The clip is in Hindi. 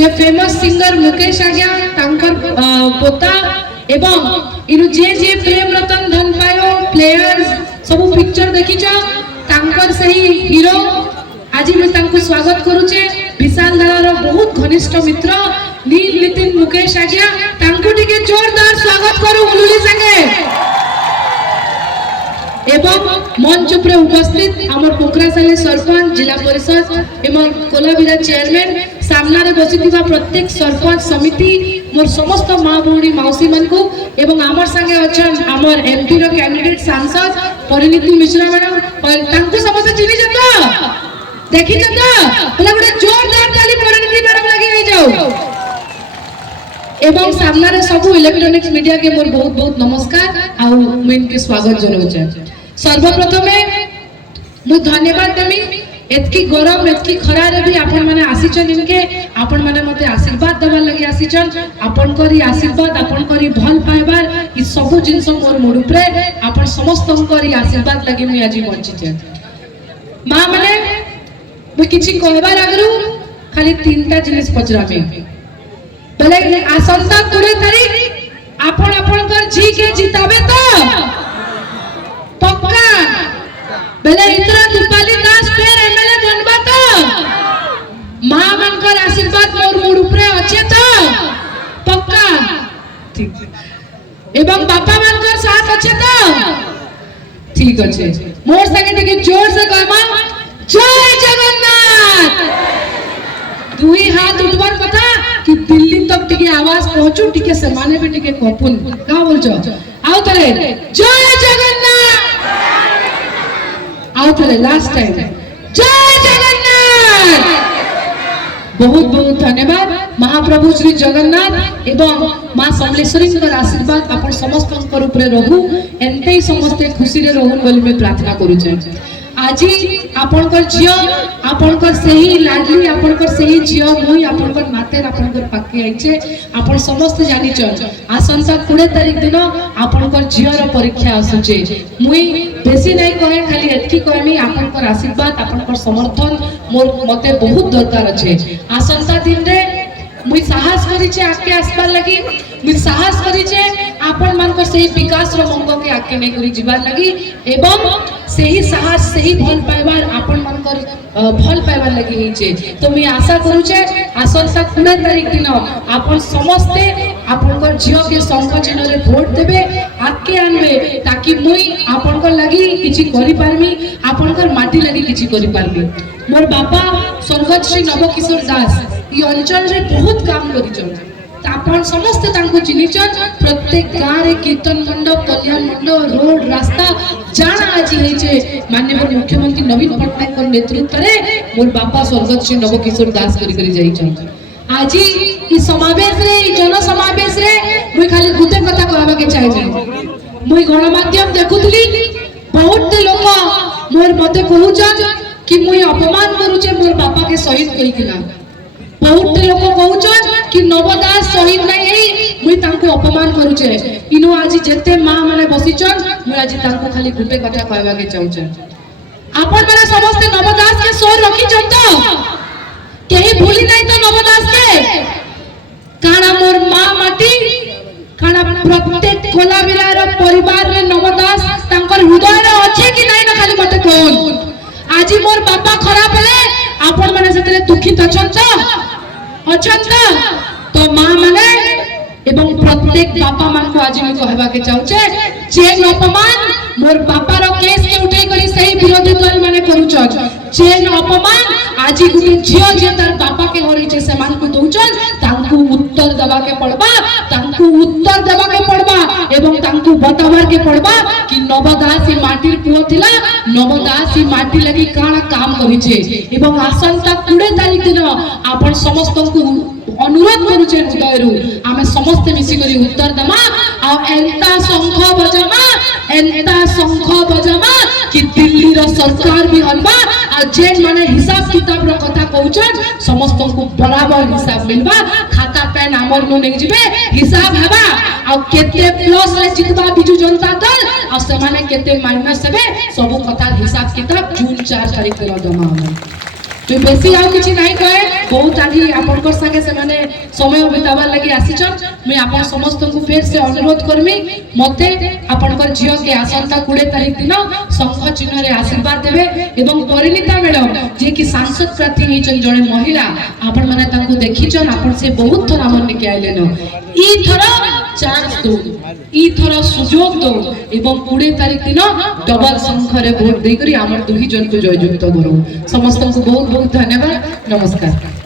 जे फेमस सिंगर मुकेश आज्ञा तांकर पोता एवं इनु जे प्रेम रतन धन पायो प्लेयर्स सब पिक्चर देखिछ तांकर सही हीरो आज मैं तांको स्वागत करूचे विशाल दादार बहुत घनिष्ठ मित्र नील नितिन मुकेश आज्ञा तांको टिके जोरदार स्वागत करू हुलुली संगे एवं मंच पर उपस्थित आमर पोखरासाली सरपंच जिला परिषद एवं कोलाबिरा चेयरमैन सामना रे बसिथिबा प्रत्येक सरपंच समिति मोर समस्त माँ भौणी मौसी मन को एवं आमर संगे अछन आमर एमपी रो कैंडिडेट सांसद परिणीति मिश्रा मैडम और तांको समस्त चिनी जतो देखि जतो बोला गोटे जोरदार ताली परिणीति मैडम लगी हो जाओ एवं सामना रे सब इलेक्ट्रॉनिक्स मीडिया के मोर बहुत बहुत नमस्कार आ मैं इनके स्वागत जनाउछे सर्वप्रथमे मु धन्यवाद देमी एतकी गरम एतकी खरा रे भी आपन माने आसीचन इनके आपन माने मते आशीर्वाद देबा लगी आसीचन आपन करी आशीर्वाद आपन करी भल पाइबार ई सब जिंस मोर मुड उपरे आपन समस्त करी आशीर्वाद लगी मु आज बंची छे मां माने मु किछि कहबार आगरु खाली तीनटा जिनिस पचरामे बोले आसंता 20 तारीख आपन आपन कर जी के जिताबे तो पक्का बोले इतना दीपाली दास फिर एमएलए बनबा तो मां मनकर आशीर्वाद मोर मुड उपरे अच्छे तो पक्का ठीक एवं बापा मनकर साथ अच्छे तो ठीक अच्छे मोर संगे टिके जोर से कहमा जय जगन्नाथ दुई हाथ उठवार कथा कि दिल्ली तक टिके आवाज पहुंचू टिके समाने भी टिके कपुन का बोलछो आओ तले जय जगन्नाथ आओ तले लास्ट टाइम जय जगन्नाथ बहुत बहुत धन्यवाद महाप्रभु श्री जगन्नाथ एवं मां समलेश्वरी का आशीर्वाद अपन समस्त ऊपर रहू एंते समस्त खुशी रे रहू बोली मैं प्रार्थना करू छे आज आपनकर झियो आपनकर सही लाडली आपनकर सही झियो मोई आपनकर नाते आपनकर पाके आइछे आपन समस्त जानि छ आसंता 20 तारीख दिन आपनकर झियोर परीक्षा आसुचे मुई बेसी नै कहे खाली एतकी कहमी आपनकर आशीर्वाद आपनकर समर्थन मोर मते बहुत दरकार अछि आसंता दिन रे मुई साहस करी छे आके आसबार लगी मुई साहस करी छे आपन मान को सही विकास रो मंग के आके नै करी जीवार लगी एवं सही साहस सही भल पाइबार आपन मान कर भल पाइबार लगी ही छे तो मुई आशा करू छे आसंता 20 तारीख दिन आपन समस्ते आपन कर जियो के संघ चिन्ह रे वोट देबे आके आनबे ताकि मुई आपन कर लगी किछि करि पारमी आपन कर माटी लगी किछि करि पारमी मोर बापा स्वर्गत श्री नवकिशोर दास ई अंचल रे बहुत काम करिछन आपन समस्त तांको चिनिचन प्रत्येक गां रे कीर्तन मंडप कल्याण मंडप रोड रास्ता जाना आज हे छे माननीय मुख्यमंत्री नवीन पटनायक के नेतृत्व रे मोर बापा स्वर्गत श्री नवकिशोर दास करी जाई छन आज ई समावेश रे ई जन समावेश रे मुई खाली गुटे कथा कहबा के चाहे मुई गणमाध्यम देखुतली बहुत लोग मोर मते कहूछन कि मुई अपमान करूचे मोर बापा के शहीद कई किना बहुत लोग कहउछन कि नवदास शहीद नहीं मुई तांको अपमान करूचे इनो आज जेते मां माने बसिचन मुई आज तांको खाली गुटे कथा कहबा के चाहूचे आपन माने समस्त नवदास के सोर रखी जंतो केही भूली नहीं तो नवदास के काना मोर मां माटी काना प्रत्येक कोलाबिरा रो परिवार रे नवदास तांकर हृदय रे अछि कि नहीं ना खाली मते कोन आज मोर बापा खराब है आपन माने सेतले दुखित अछन तो मां माने एवं प्रत्येक बापा मान को आज मैं कहबा के चाहूचे चेन अपमान मोर बापा रो केस के उठै करी सही विरोधी दल माने करूछ चेन अपमान आज गुटे झियो जे तार बापा के होरी छे समान को दोचन तांकू उत्तर देबा के पड़बा एवं तांकू बताबार के पड़बा कि नवदासी माटीर पुओ थिला नवदासी माटी लगी काना काम करी छे एवं आसंता 20 तारीख दिन आपन समस्त को अनुरोध करूचे हृदयरु आमे समस्त मिसी करी उत्तर दमा आ एंता शंख बजामा कि दिल्ली रो सरकार भी हलबा आ जेन माने हिसाब किताब रो कथा कहउछन समस्त को बराबर हिसाब मिलबा खाता पैन हमर नो नै जिबे हिसाब हेबा आ केते प्लस रे जितबा बिजू जनता दल आ से माने केते माइनस हेबे सब कथा हिसाब किताब जून 4 तारीख रो जमा हो तो बेसी आ किछि नहीं कहे बहुत आज आपनकर संगे से माने समय बिताबार लगी आसीचन मैं आपन समस्त को फिर से अनुरोध करमी मते आपनकर झियो के आसंता 20 तारिख दिन संघ चिन्ह रे आशीर्वाद देबे एवं परिणीता मैडम जे कि सांसद प्रार्थी हिचन जणे महिला आपन माने तांको देखिचन आपन से बहुत थर हमन निके आइले न ई थर चांस दो ई थर सुजोग दो एवं 20 तारिख दिन डबल संघ रे वोट देई करी हमर दुही जन को जययुक्त करू समस्त को बहुत बहुत धन्यवाद नमस्कार।